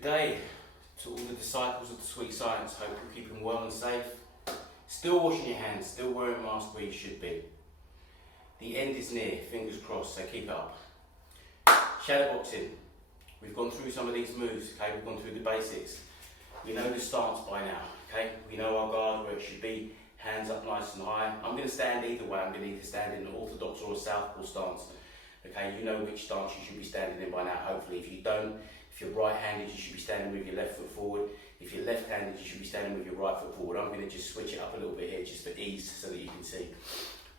Good day to all the disciples of the sweet science. Hope you're keeping well and safe. Still washing your hands, still wearing masks where you should be. The end is near, fingers crossed, so keep it up. Shadowboxing. We've gone through some of these moves, okay? We've gone through the basics. We know the stance by now, okay? We know our guard where it should be, hands up nice and high. I'm going to stand either way. I'm going to either stand in an orthodox or a southpaw stance. Okay, you know which stance you should be standing in by now, hopefully. If you don't, if you're right-handed, you should be standing with your left foot forward. If you're left-handed, you should be standing with your right foot forward. I'm going to just switch it up a little bit here, just for ease, so that you can see.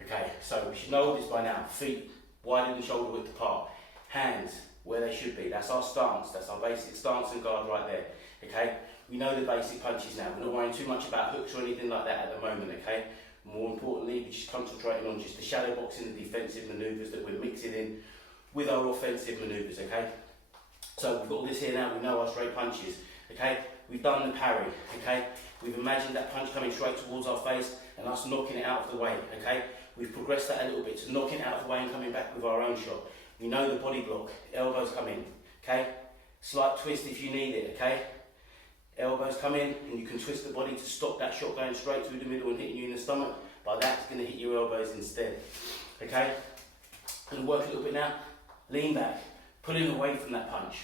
Okay, so we should know all this by now. Feet wide and shoulder width apart. Hands where they should be. That's our stance. That's our basic stance and guard right there. Okay, we know the basic punches now. We're not worrying too much about hooks or anything like that at the moment, okay? More importantly, we're just concentrating on just the shadow boxing, the defensive manoeuvres that we're mixing in with our offensive manoeuvres, okay? So we've got all this here now, we know our straight punches, okay? We've done the parry, okay? We've imagined that punch coming straight towards our face and us knocking it out of the way, okay? We've progressed that a little bit to knocking it out of the way and coming back with our own shot. We know the body block, elbows come in, okay? Slight twist if you need it, okay? Elbows come in and you can twist the body to stop that shot going straight through the middle and hitting you in the stomach, but that's going to hit your elbows instead, okay? Going to work a little bit now. Lean back, pulling away from that punch,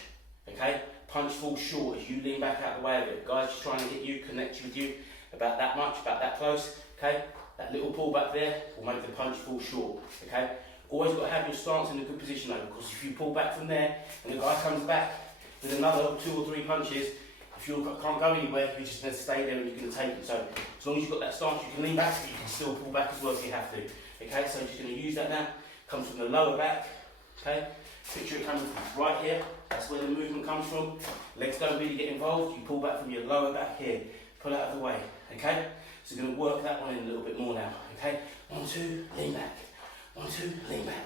okay? Punch falls short as you lean back out the way of it. Guys just trying to hit you, connect with you about that much, about that close, okay? That little pull back there will make the punch fall short, okay? Always got to have your stance in a good position though, because if you pull back from there and the guy comes back with another 2 or 3 punches, if you can't go anywhere, you're just going to stay there and you're going to take them. So as long as you've got that stance, you can lean back, but you can still pull back as well if you have to. Okay, so I'm just going to use that now. Comes from the lower back. Okay, picture it coming from right here. That's where the movement comes from. Legs don't really get involved. You pull back from your lower back here. Pull out of the way. Okay, so we're going to work that one in a little bit more now. Okay, 1, 2, lean back. 1, 2, lean back.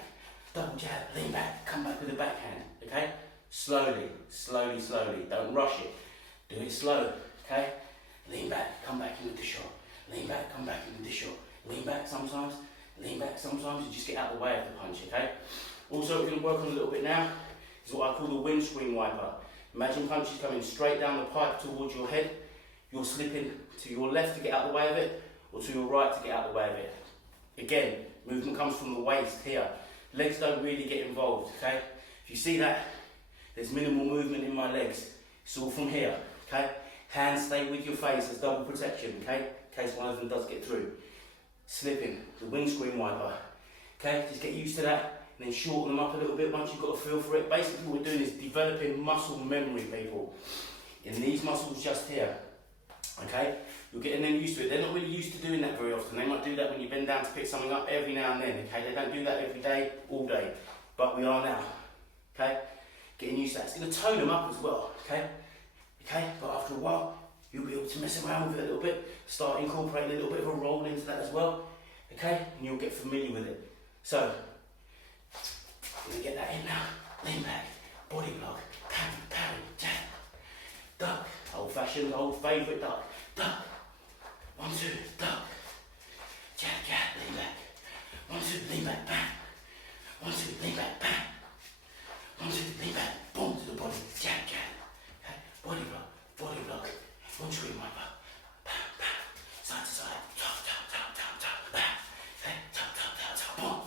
Double jab, lean back. Come back with the backhand. Okay, slowly, slowly, slowly. Don't rush it. Do it slow, okay? Lean back, come back in with the shot. Lean back, come back in with the shot. Lean back sometimes, you just get out of the way of the punch, okay? Also, we're going to work on a little bit now, is what I call the windscreen wiper. Imagine punches coming straight down the pipe towards your head. You're slipping to your left to get out of the way of it, or to your right to get out of the way of it. Again, movement comes from the waist here. Legs don't really get involved, okay? If you see that, there's minimal movement in my legs. It's all from here. Okay, hands stay with your face as double protection, okay, in case one of them does get through. Slipping, the windscreen wiper, okay, just get used to that and then shorten them up a little bit once you've got a feel for it. Basically what we're doing is developing muscle memory, people, in these muscles just here, okay, you're getting them used to it. They're not really used to doing that very often. They might do that when you bend down to pick something up every now and then, okay, they don't do that every day, all day, but we are now, okay, getting used to that. It's going to tone them up as well, okay. Okay, but after a while, you'll be able to mess around with it a little bit, start incorporating a little bit of a roll into that as well, okay, and you'll get familiar with it. So, I'm going to get that in now, lean back, body block, parry, parry, jab, duck, old-fashioned, old favourite duck, duck, 1, 2, duck, jab, jab, lean back, 1, 2, lean back, bang, 1, 2, lean back, bang, 1, 2, lean back, boom to the body, jab, jab. Body block, windscreen wiper, bam, bam, side to side, chop, chop, chop, chop, chop, bam, okay, chop, chop, chop, chop, boom,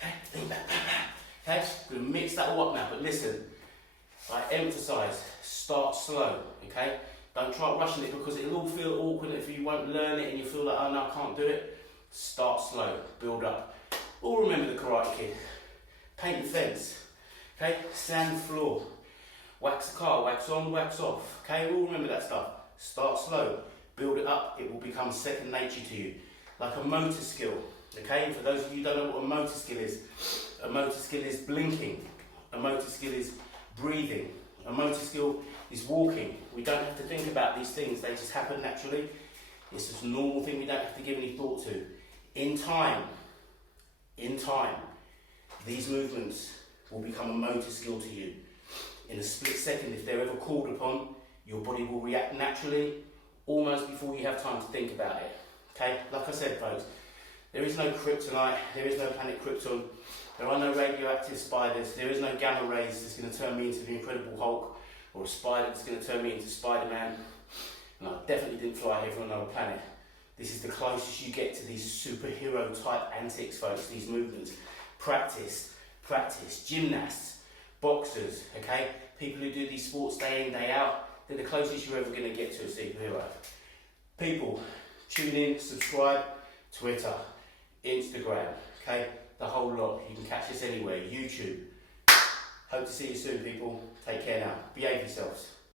okay, lean back, bam, bam, okay, we're going to mix that all up now, but listen, I emphasise, start slow, okay, don't try rushing it because it'll all feel awkward if you won't learn it and you feel like, oh no, I can't do it, start slow, build up, all remember the Karate Kid, paint the fence, okay, sand the floor, wax the car, wax on, wax off. Okay, we all remember that stuff. Start slow, build it up, it will become second nature to you. Like a motor skill, okay? And for those of you who don't know what a motor skill is blinking. A motor skill is breathing. A motor skill is walking. We don't have to think about these things, they just happen naturally. It's just a normal thing we don't have to give any thought to. In time, these movements will become a motor skill to you. In a split second, if they're ever called upon, your body will react naturally, almost before you have time to think about it. Okay, like I said, folks, there is no kryptonite, there is no planet Krypton, there are no radioactive spiders, there is no gamma rays that's going to turn me into the Incredible Hulk or a spider that's going to turn me into Spider-Man, and I definitely didn't fly here from another planet. This is the closest you get to these superhero type antics, folks, these movements. Practice, practice. Gymnasts, boxers, okay? People who do these sports day in, day out, they're the closest you're ever going to get to a superhero. People, tune in, subscribe, Twitter, Instagram, okay? The whole lot. You can catch us anywhere, YouTube. Hope to see you soon, people. Take care now. Behave yourselves.